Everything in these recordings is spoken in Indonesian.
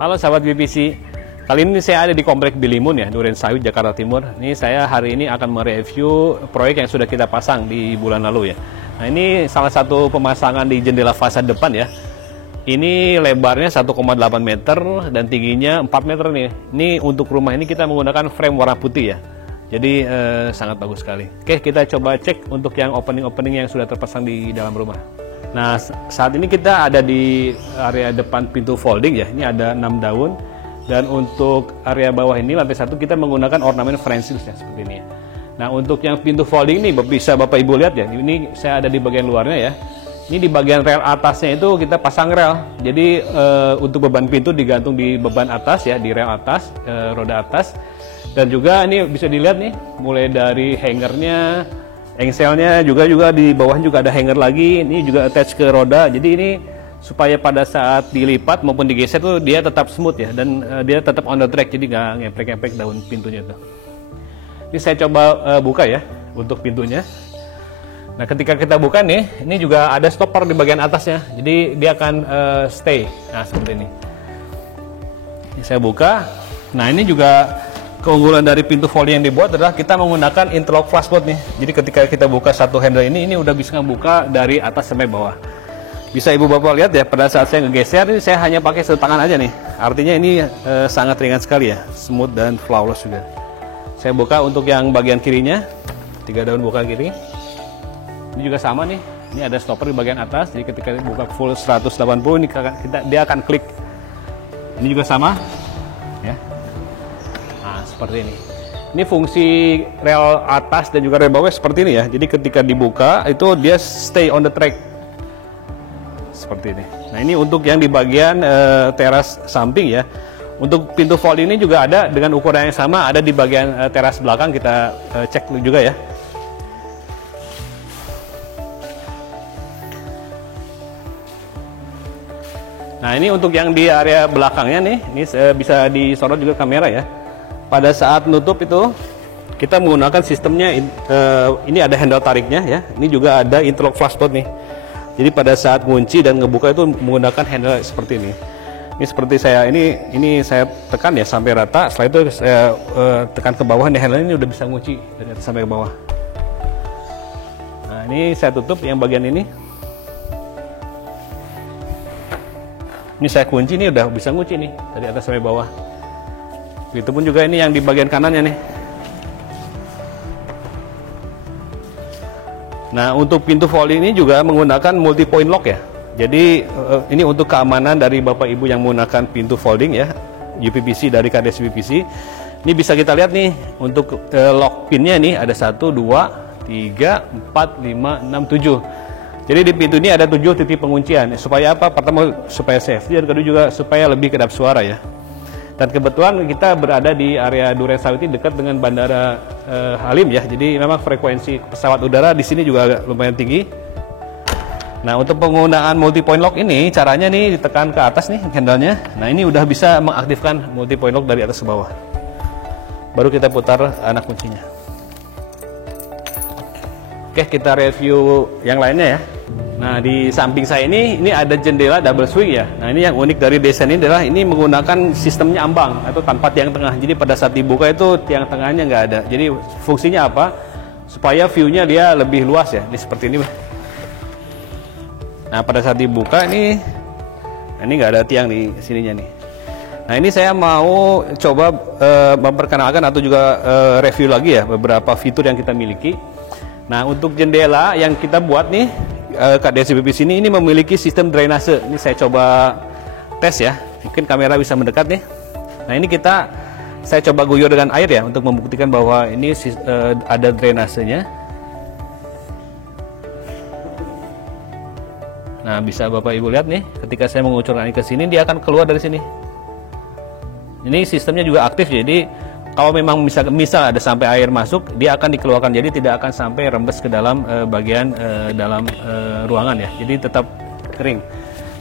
Halo sahabat BPC, kali ini saya ada di Komplek Bilimun ya, Duren Sawit, Jakarta Timur. Ini saya hari ini akan mereview proyek yang sudah kita pasang di bulan lalu ya. Nah ini salah satu pemasangan di jendela fasad depan ya. Ini lebarnya 1,8 meter dan tingginya 4 meter nih. Ini untuk rumah ini kita menggunakan frame warna putih ya. Jadi sangat bagus sekali. Oke, kita coba cek untuk yang opening-opening yang sudah terpasang di dalam rumah. Nah, saat ini kita ada di area depan pintu folding ya. Ini ada 6 daun. Dan untuk area bawah ini, lantai 1, kita menggunakan ornamen French ya, seperti ini. Nah, untuk yang pintu folding ini, bisa Bapak Ibu lihat ya. Ini saya ada di bagian luarnya ya. Ini di bagian rel atasnya itu kita pasang rel. Jadi, untuk beban pintu digantung di beban atas ya, di rel atas, roda atas. Dan juga ini bisa dilihat nih, mulai dari hangernya, engselnya juga di bawah juga ada hanger lagi. Ini juga attach ke roda. Jadi ini supaya pada saat dilipat maupun digeser tuh dia tetap smooth ya, dan dia tetap on the track, jadi nggak ngeprek-ngeprek daun pintunya tuh. Ini saya coba buka ya untuk pintunya. Nah ketika kita buka nih, ini juga ada stopper di bagian atasnya, jadi dia akan stay. Nah seperti ini. Ini saya buka. Nah ini juga keunggulan dari pintu folding yang dibuat adalah kita menggunakan interlock flashboard nih. Jadi ketika kita buka satu handle ini udah bisa ngebuka dari atas sampai bawah. Bisa Ibu Bapak lihat ya, pada saat saya ngegeser ini saya hanya pakai satu tangan aja nih. Artinya ini sangat ringan sekali ya, smooth dan flawless juga. Saya buka untuk yang bagian kirinya, 3 daun buka kiri. Ini juga sama nih, ini ada stopper di bagian atas. Jadi ketika buka full 180 ini dia akan klik. Ini juga sama ya. Nah, seperti ini. Ini fungsi rel atas dan juga rel bawah seperti ini ya. Jadi ketika dibuka itu dia stay on the track. Seperti ini. Nah, ini untuk yang di bagian teras samping ya. Untuk pintu fold ini juga ada dengan ukuran yang sama, ada di bagian teras belakang, kita cek juga ya. Nah, ini untuk yang di area belakangnya nih, ini bisa disorot juga kamera ya. Pada saat nutup itu kita menggunakan sistemnya ini ada handle tariknya ya. Ini juga ada interlock flashboard nih. Jadi pada saat kunci dan ngebuka itu menggunakan handle seperti ini. Ini seperti saya ini saya tekan ya sampai rata. Setelah itu saya tekan ke bawah, nih handle ini udah bisa ngunci dari atas sampai ke bawah. Nah, ini saya tutup yang bagian ini. Ini saya kunci, ini udah bisa ngunci nih dari atas sampai bawah. Begitupun juga ini yang di bagian kanannya nih. Nah untuk pintu folding ini juga menggunakan multi point lock ya. Jadi ini untuk keamanan dari Bapak Ibu yang menggunakan pintu folding ya, UPVC dari KDS UPVC. Ini bisa kita lihat nih untuk lock pinnya nih ada 1, 2, 3, 4, 5, 6, 7. Jadi di pintu ini ada 7 titik penguncian. Supaya apa? Pertama supaya safety, dan kedua juga supaya lebih kedap suara ya. Dan kebetulan kita berada di area Duren Sawit dekat dengan Bandara Halim ya. Jadi memang frekuensi pesawat udara di sini juga agak lumayan tinggi. Nah, untuk penggunaan multi point lock ini caranya nih ditekan ke atas nih handle-nya. Nah, ini udah bisa mengaktifkan multi point lock dari atas ke bawah. Baru kita putar anak kuncinya. Oke, kita review yang lainnya ya. Nah, di samping saya ini ada jendela double swing ya. Nah, ini yang unik dari desain ini adalah ini menggunakan sistemnya ambang atau tanpa tiang tengah. Jadi pada saat dibuka itu tiang tengahnya nggak ada. Jadi fungsinya apa? Supaya view-nya dia lebih luas ya. Ini seperti ini. Nah, pada saat dibuka ini nggak ada tiang di sininya nih. Nah, ini saya mau coba memperkenalkan atau juga review lagi ya beberapa fitur yang kita miliki. Nah, untuk jendela yang kita buat nih KDS UPVC ini memiliki sistem drainase. Ini saya coba tes ya. Mungkin kamera bisa mendekat nih. Nah, ini saya coba guyur dengan air ya untuk membuktikan bahwa ini ada drainasenya. Nah, bisa Bapak Ibu lihat nih, ketika saya mengucurkan air ke sini dia akan keluar dari sini. Ini sistemnya juga aktif, jadi kalau memang misal ada sampai air masuk, dia akan dikeluarkan, jadi tidak akan sampai rembes ke dalam bagian dalam ruangan ya. Jadi tetap kering.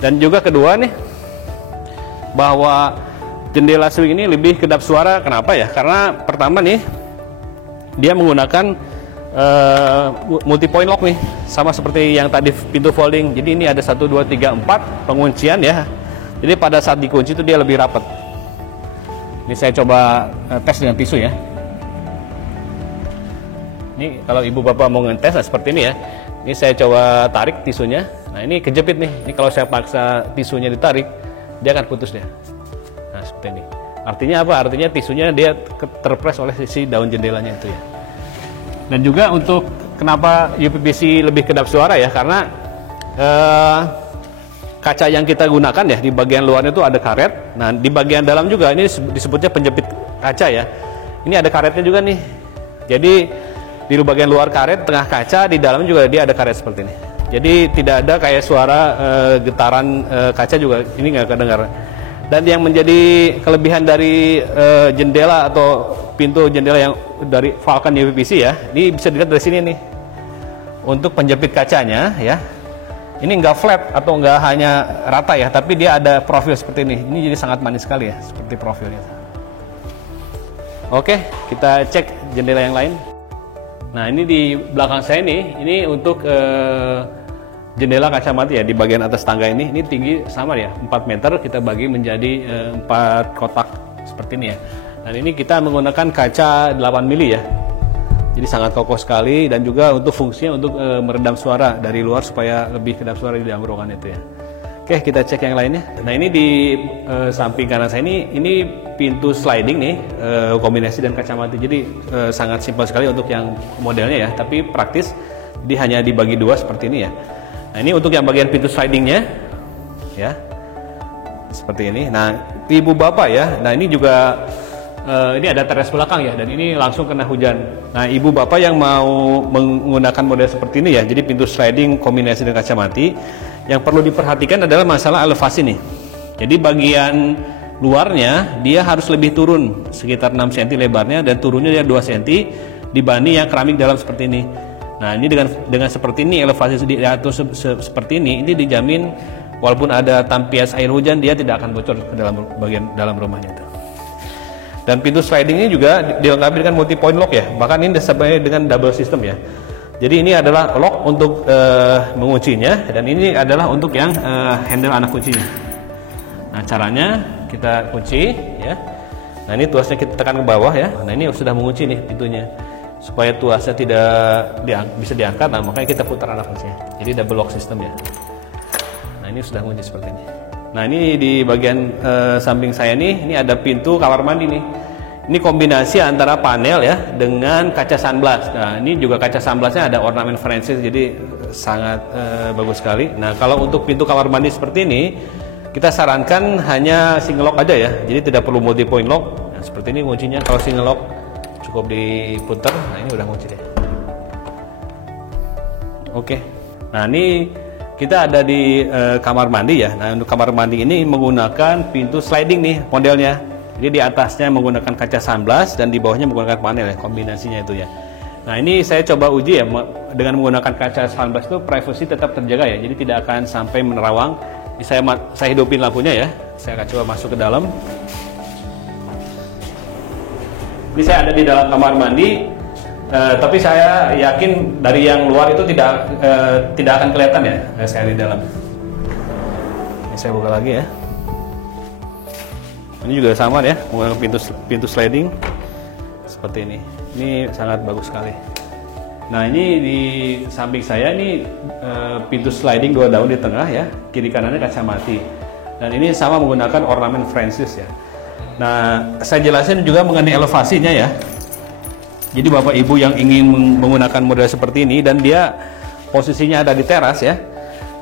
Dan juga kedua nih, bahwa jendela swing ini lebih kedap suara. Kenapa ya? Karena pertama nih, dia menggunakan multi point lock nih, sama seperti yang tadi pintu folding. Jadi ini ada 1, 2, 3, 4 penguncian ya. Jadi pada saat dikunci itu dia lebih rapat. Ini saya coba tes dengan tisu ya. Ini kalau ibu bapak mau ngetes seperti ini ya. Ini saya coba tarik tisunya. Nah ini kejepit nih. Ini kalau saya paksa tisunya ditarik, dia akan putus dia. Nah seperti ini. Artinya apa? Artinya tisunya dia terpres oleh sisi daun jendelanya itu ya. Dan juga untuk kenapa UPVC lebih kedap suara ya, karena kaca yang kita gunakan ya, di bagian luarnya itu ada karet. Nah di bagian dalam juga ini disebutnya penjepit kaca ya. Ini ada karetnya juga nih. Jadi di bagian luar karet, tengah kaca, di dalam juga dia ada karet seperti ini. Jadi tidak ada kayak suara getaran kaca juga, ini nggak kedengar. Dan yang menjadi kelebihan dari jendela atau pintu jendela yang dari Vulcan UPVC ya, ini bisa dilihat dari sini nih. Untuk penjepit kacanya ya, ini nggak flat atau nggak hanya rata ya, tapi dia ada profil seperti ini. Ini jadi sangat manis sekali ya, seperti profilnya. Oke, kita cek jendela yang lain. Nah ini di belakang saya nih, ini untuk jendela kaca mati ya, di bagian atas tangga ini tinggi sama ya, 4 meter kita bagi menjadi 4 kotak seperti ini ya. Dan ini kita menggunakan kaca 8 mili ya, jadi sangat kokoh sekali, dan juga untuk fungsinya untuk meredam suara dari luar supaya lebih kedap suara di dalam ruangan itu ya. Oke, kita cek yang lainnya. Nah ini di samping kanan saya ini pintu sliding nih, kombinasi dan kacamata. Jadi sangat simpel sekali untuk yang modelnya ya, tapi praktis. Jadi hanya dibagi dua seperti ini ya. Nah ini untuk yang bagian pintu slidingnya ya, seperti ini. Nah ibu bapak ya, nah ini juga ini ada teras belakang ya, dan ini langsung kena hujan. Nah ibu bapak yang mau menggunakan model seperti ini ya, jadi pintu sliding kombinasi dengan kaca mati, yang perlu diperhatikan adalah masalah elevasi nih. Jadi bagian luarnya dia harus lebih turun sekitar 6 cm lebarnya, dan turunnya dia 2 cm dibanding yang keramik dalam seperti ini. Nah ini dengan seperti ini, elevasi diatur seperti ini dijamin walaupun ada tampias air hujan dia tidak akan bocor ke dalam bagian dalam rumahnya itu. Dan pintu sliding ini juga dilengkapi dengan multi point lock ya, bahkan ini disebut dengan double system ya. Jadi ini adalah lock untuk menguncinya, dan ini adalah untuk yang handle anak kuncinya. Nah caranya kita kunci ya. Nah ini tuasnya kita tekan ke bawah ya. Nah ini sudah mengunci nih pintunya. Supaya tuasnya tidak bisa diangkat, nah makanya kita putar anak kuncinya. Jadi double lock system ya. Nah ini sudah mengunci seperti ini. Nah ini di bagian samping saya nih, ini ada pintu kamar mandi nih. Ini kombinasi antara panel ya dengan kaca sunblast. Nah ini juga kaca sunblastnya ada ornamen Francis, jadi sangat bagus sekali. Nah kalau untuk pintu kamar mandi seperti ini, kita sarankan hanya single lock aja ya. Jadi tidak perlu multi point lock. Nah, seperti ini kuncinya. Kalau single lock cukup diputar. Nah ini udah kunci deh. Oke. Nah ini kita ada di kamar mandi ya. Nah untuk kamar mandi ini menggunakan pintu sliding nih modelnya. Jadi di atasnya menggunakan kaca sunblast dan di bawahnya menggunakan panel ya, kombinasinya itu ya. Nah ini saya coba uji ya, dengan menggunakan kaca sunblast itu privasi tetap terjaga ya. Jadi tidak akan sampai menerawang. Ini saya hidupin lampunya ya. Saya akan coba masuk ke dalam. Ini saya ada di dalam kamar mandi, tapi saya yakin dari yang luar itu tidak akan kelihatan ya, saya di dalam. Ini saya buka lagi ya. Ini juga sama ya, menggunakan pintu sliding seperti ini. Ini sangat bagus sekali. Nah ini di samping saya ini pintu sliding 2 daun di tengah ya, kiri kanannya kaca mati. Dan ini sama menggunakan ornamen Francis ya. Nah saya jelasin juga mengenai elevasinya ya. Jadi bapak ibu yang ingin menggunakan model seperti ini dan dia posisinya ada di teras ya.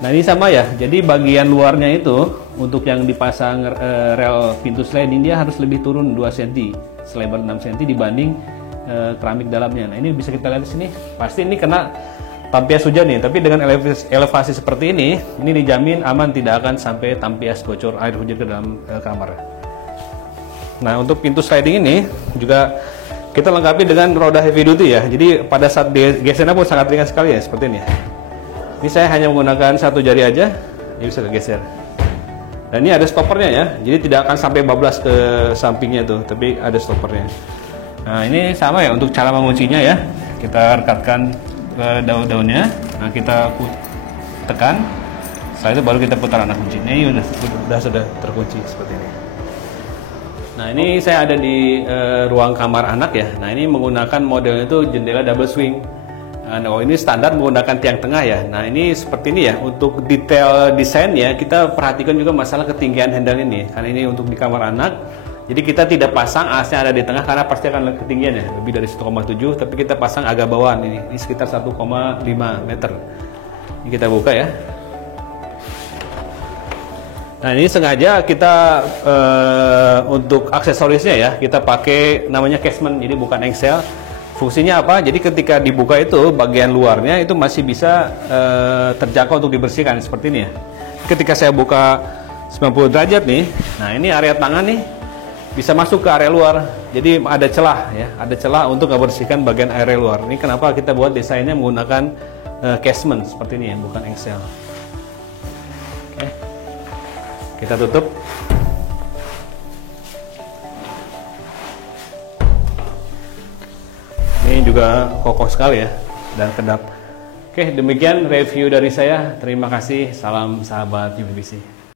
Nah ini sama ya, jadi bagian luarnya itu untuk yang dipasang rel pintu sliding dia harus lebih turun 2 cm, selebar 6 cm dibanding keramik dalamnya. Nah ini bisa kita lihat di sini, pasti ini kena tampias hujan nih, tapi dengan elevasi seperti ini dijamin aman, tidak akan sampai tampias bocor air hujan ke dalam kamar. Nah untuk pintu sliding ini juga kita lengkapi dengan roda heavy duty ya, jadi pada saat gesernya pun sangat ringan sekali ya, seperti ini ya. Ini saya hanya menggunakan 1 jari aja, ini bisa kegeser. Dan ini ada stoppernya ya, jadi tidak akan sampai bablas ke sampingnya tuh, tapi ada stoppernya. Nah ini sama ya untuk cara menguncinya ya, kita rekatkan ke daun-daunnya. Nah kita tekan Setelah itu baru kita putar anak kunci. Ini sudah terkunci seperti ini. Nah, ini saya ada di ruang kamar anak ya. Nah, ini menggunakan modelnya itu jendela double swing. Nah, ini standar menggunakan tiang tengah ya. Nah, ini seperti ini ya. Untuk detail desainnya kita perhatikan juga masalah ketinggian handle ini. Karena ini untuk di kamar anak. Jadi kita tidak pasang asnya ada di tengah karena pasti akan ketinggian ya. Lebih dari 1,7, tapi kita pasang agak bawahan ini. Ini sekitar 1,5 meter. Ini kita buka ya. Nah, ini sengaja kita untuk aksesorisnya ya, kita pakai namanya casement, jadi bukan engsel. Fungsinya apa? Jadi ketika dibuka itu bagian luarnya itu masih bisa terjangkau untuk dibersihkan seperti ini ya. Ketika saya buka 90 derajat nih, nah ini area tangan nih bisa masuk ke area luar. Jadi ada celah ya, ada celah untuk membersihkan bagian area luar. Ini kenapa kita buat desainnya menggunakan casement seperti ini ya, bukan engsel. Oke. Kita tutup. Ini juga kokoh sekali ya dan kedap. Oke, demikian review dari saya. Terima kasih. Salam sahabat UPVC.